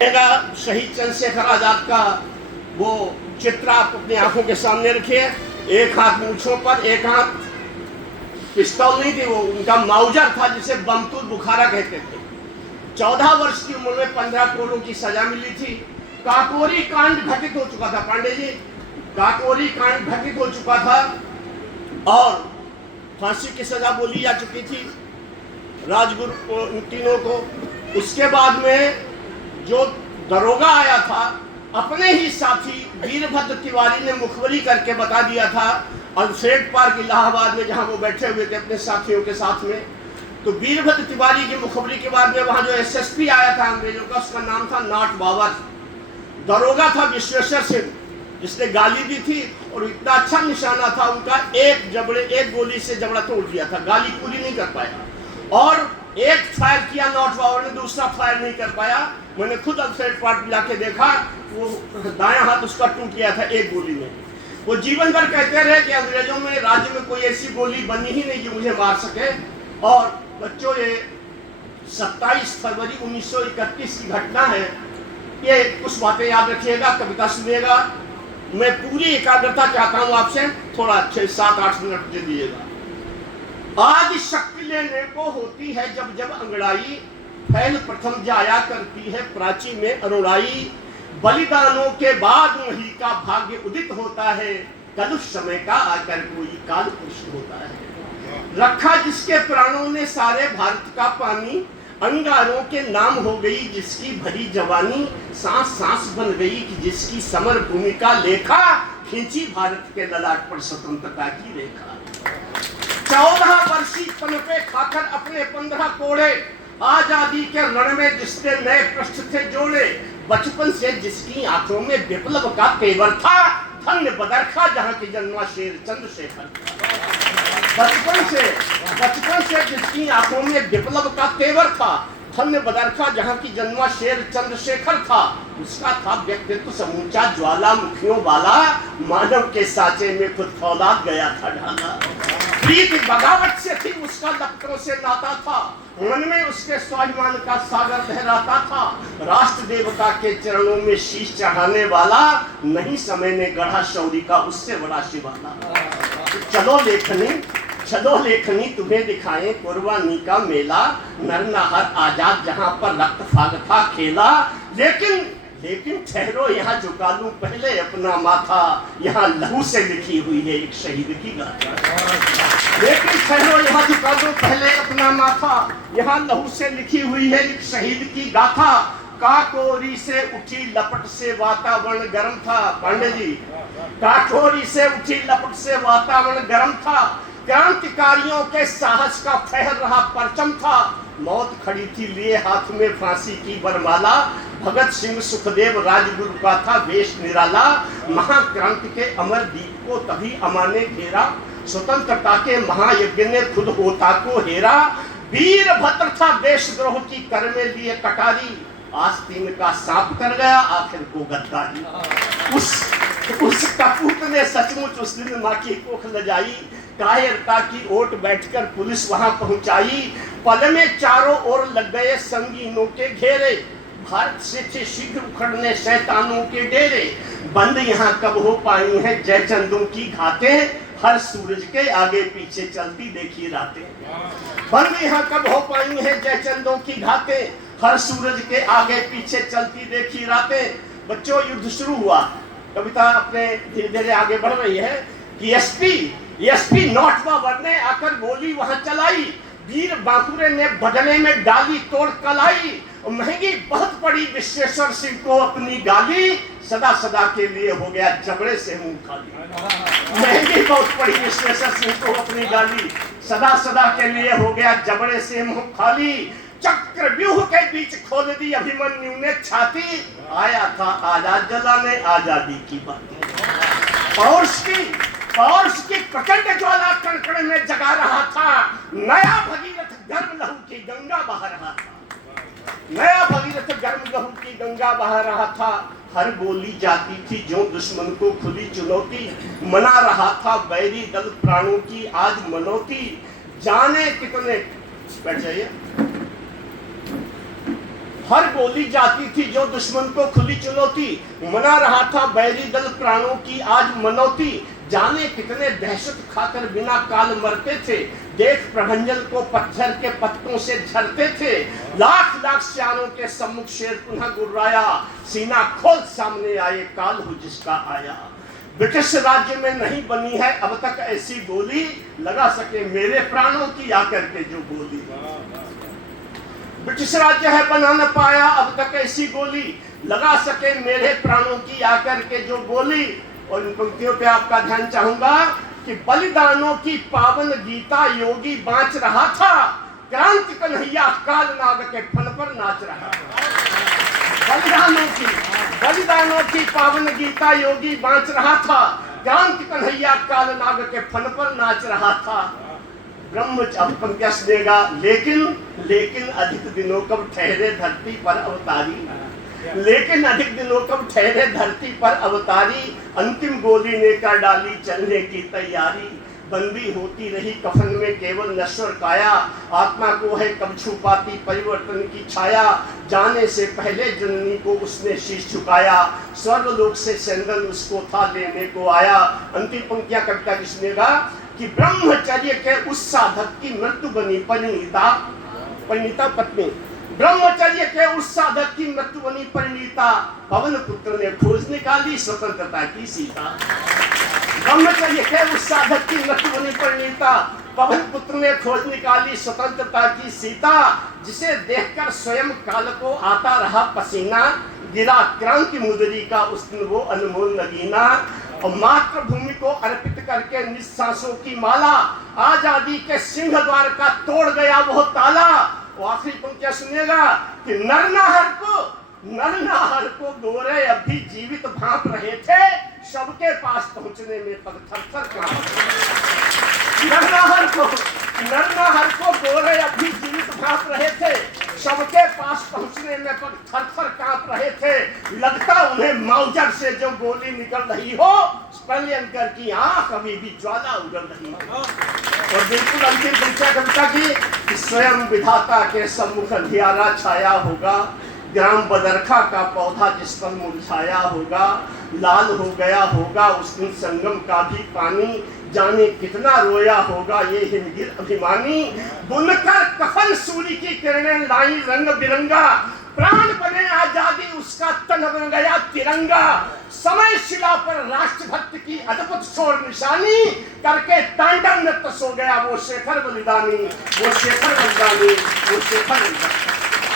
शहीद चंद्रशेखर आजाद का वो चित्र आप अपनी आंखों के सामने रखिए। एक हाथ मूंछों पर, एक हाथ पिस्तौल नहीं थी, वो उनका माउजर था जिसे बमतूल बुखारा कहते थे। 14 वर्ष की उम्र में 15 कोड़ों की सजा मिली थी। काकोरी कांड घटित हो चुका था, पांडे जी, काकोरी कांड घटित हो चुका था और फांसी की सजा बोली जा चुकी थी राजगुरु तीनों को। उसके बाद में जो दरोगा आया था, अपने ही साथी वीरभद्र तिवारी ने मुखबरी करके बता दिया था अल्फ्रेड पार्क इलाहाबाद में, जहां वो बैठे हुए थे अपने साथियों के साथ में। तो वीरभद्र तिवारी की मुखबरी के बाद में वहां जो एसएसपी आया था अंग्रेजों का, उसका नाम था नॉट बाबर। दरोगा था विश्वेश्वर सिंह, जिसने गाली दी थी और इतना अच्छा निशाना था उनका, एक गोली से जबड़ा तोड़ दिया था, गाली पूरी नहीं कर पाया। और एक फायर किया नॉट बाबर ने, दूसरा फायर नहीं कर पाया। मैंने खुद अल्फ्रेड पार्क जाके देखा, वो दायां हाथ उसका टूट गया था एक गोली में। वो जीवन भर कहते रहे कि अंग्रेजों में राज्य में कोई ऐसी गोली बनी ही नहीं कि मुझे मार सके। और बच्चों, ये 27 फरवरी 1931 की घटना है। ये कुछ बातें याद रखिएगा, कविता सुनिएगा। मैं पूरी एकाग्रता चाहता हूँ आपसे, थोड़ा 6-7-8 मिनट दे दीजिएगा। आज शक्ति लेने को होती है जब जब अंगड़ाई, फैल प्रथम जाया करती है प्राची में अरुणाई। बलिदानों के बाद वही का भाग्य उदित होता है, कल उस समय का आकर कोई काल पुरुष होता है। रखा जिसके प्राणों ने सारे भारत का पानी, अंगारों के नाम हो गई जिसकी भरी जवानी। सांस सांस बन गई कि जिसकी समर भूमिका लेखा, खींची भारत के ललाट पर स्वतंत्रता की रेखा। 14 वर्षी पन पे खाकर अपने 15 कोड़े, आजादी के रण में जिसने नए पृष्ठ थे जोड़े। बचपन से जिसकी आंखों में विप्लव का तेवर था, धन्य बदरखा जहां की जन्मा शेर चंद्रशेखर था। बचपन से जिसकी आंखों में विप्लव का तेवर था, धन्य बदरखा जहां की जन्मा शेर चंद्रशेखर था। उसका था व्यक्तित्व समूचा ज्वालामुखियों वाला, मानव के साचे में खुद फौलाद गया था ढाला। प्रीति बगावत से थी उसका, लपटों से नाता था, मन में उसके स्वाभिमान का सागर लहराता था। राष्ट्र देवता के चरणों में शीश चढ़ाने वाला, नहीं समय ने गढ़ा शौर्य का उससे बड़ा शिवाला। चलो लेखनी तुम्हें दिखाएं कुर्बानी का मेला, नरनाहर आजाद जहां पर रक्त फाग था खेला। लेकिन ठहरो यहाँ झुका लूं पहले अपना माथा, यहाँ लहू से लिखी हुई है एक शहीद की गाथा। लेकिन ठहरो यहाँ झुका लूं पहले अपना माथा, यहाँ लहू से लिखी हुई है एक शहीद की गाथा। काकोरी से उठी लपट से वातावरण गर्म था, पांडे जी, काकोरी से उठी लपट से वातावरण गर्म था। क्रांतिकारियों के साहस का फहर रहा परचम था। मौत खड़ी थी लिए हाथ में फांसी की बरमाला। भगत सिंह सुखदेव राजगुरु का था वेश निराला। महाक्रांति के अमर दीप को तभी अमा ने घेरा, स्वतंत्रता के महायज्ञ ने खुद होता को हेरा। वीरभद्र था देशद्रोह की कर में लिए कटारी, आस्तीन का सांप कर गया आखिर को गद्दारी। उस कपूत ने सचमुच उस दिन माँ की कोख लजाई, कायरता की ओट बैठकर पुलिस वहां पहुंचाई। पल में चारों ओर लग गए संगीनों के घेरे, भारत से थे शीघ्र उखड़ने शैतानों के डेरे। बंद यहाँ कब हो पाई हैं जयचंदों की घातें, हर सूरज के आगे पीछे चलती देखी रातें। बंद यहाँ कब हो पाई हैं जयचंदों की घातें, हर सूरज के आगे पीछे चलती देखी रातें। बच्चों, युद्ध शुरू हुआ, कविता अपने धीरे धीरे आगे बढ़ रही है कि एसपी नॉट बाबर ने आकर गोली वहां चलाई। वीर बांकुरे ने बदले में डाली तोड़ कलाई। महंगी बहुत पड़ी विश्वेश्वर सिंह को अपनी गाली, सदा सदा के लिए हो गया जबड़े से मुंह खाली। महंगी बहुत पड़ी विश्वेश्वर सिंह को अपनी गाली, सदा सदा के लिए हो गया जबड़े से मुंह खाली। चक्रव्यूह के बीच खोल दी अभिमन्यु ने छाती, आया था आजाद जलाने आजादी की बात। पौरुष की प्रचंड ज्वाला कणकण में जगा रहा था, नया भगीरथ गर्म लहू की गंगा बहा रहा था। नया भगीरथ गर्म लहू की गंगा बहा रहा था। हर गोली जाती थी जो दुश्मन को खुली चुनौती, मना रहा था बैरी दल प्राणों की आज मनौती। जाने कितने, बैठ जाइए। हर गोली जाती थी जो दुश्मन को खुली चुनौती, मना रहा था बैरी दल प्राणों की आज मनौती। जाने कितने दहशत खाकर बिना काल मरते थे, देख प्रभंजन को पत्थर के पत्तों से झरते थे। लाख लाख सियारों के सम्मुख शेर पुनः गुर्राया, सीना खोल सामने आए काल हो जिसका आया। ब्रिटिश राज्य में नहीं बनी है अब तक ऐसी गोली, लगा सके मेरे प्राणों की आकर के जो गोली। ब्रिटिश राज्य है बना न पाया अब तक ऐसी गोली, लगा सके मेरे प्राणों की आकर के जो गोली। और इन पंक्तियों पे आपका ध्यान चाहूंगा कि बलिदानों की पावन गीता योगी बांच रहा था, क्रांति कन्हैया काल नाग के फन पर नाच रहा था। बलिदानों की पावन गीता योगी बांच रहा था, क्रांति कन्हैया काल नाग के फन पर नाच रहा था। ब्रह्म अब पंक्तियां सुनेगा, लेकिन अधिक दिनों कब ठहरे धरती पर अवतारी, लेकिन अधिक दिनों कब ठहरे धरती पर अवतारी। अंतिम गोली ने कर डाली चलने की तैयारी, बंदी होती रही कफन में केवल नश्वर काया। आत्मा को है कब छुपाती परिवर्तन की छाया, जाने से पहले जननी को उसने शीश झुकाया। स्वर्गलोक से चंदन उसको था लेने को आया। अंतिम पंक्तियां कविता की सुनेगा कि ब्रह्मचर्य के उस साधक की मृत्यु बनी परिणीता पत्नी। ब्रह्मचर्य के उस साधक की मृत्यु बनी परिणीता, पवन पुत्र ने खोज निकाली स्वतंत्रता की सीता। ब्रह्मचर्य के उस साधक की मृत्यु बनी परिणीता, पवन पुत्र ने खोज निकाली स्वतंत्रता की सीता। जिसे देखकर स्वयं काल को आता रहा पसीना, गिरा क्रांति मुदरी का उस दिन वो अनमोल नगीना। और मातृभूमि को अर्पित करके निस्सासों की माला, आजादी के सिंह द्वार का तोड़ गया वो ताला। वो आखिरी पंक्तियां सुनिएगा कि नरनाहर को गोरे अभी जीवित भांप रहे थे, सबके पास पहुंचने में पग थर-थर कांप रहे। नरनाहर को गोरे अभी जीवित भांप रहे थे, सबके पास पहुंचने में पग थर-थर कांप रहे थे। लगता उन्हें मौजर से जो गोली निकल रही हो, स्पेलियनकर की आंख अभी भी ज्वाला उगल रही हो। और बिल्कुल अंतिम पंक्तियां कविता की, स्वयं विधाता के सम्मुख अंधियारा छाया होगा, ग्राम बदरखा का पौधा जिस पर मुरझाया होगा। लाल हो गया होगा उस दिन संगम का भी पानी, जाने कितना रोया होगा ये हिमगिर अभिमानी। बुनकर कफन सूर्य की किरणें लाई रंग बिरंगा, प्राण बने आजादी उसका तन बन गया तिरंगा। समय शिला पर राष्ट्रभक्त की अद्भुत शोर निशानी, करके तांडव नृत्य सो गया वो शेखर बलिदानी, वो शेखर बलिदानी, वो शेखर बलिदानी।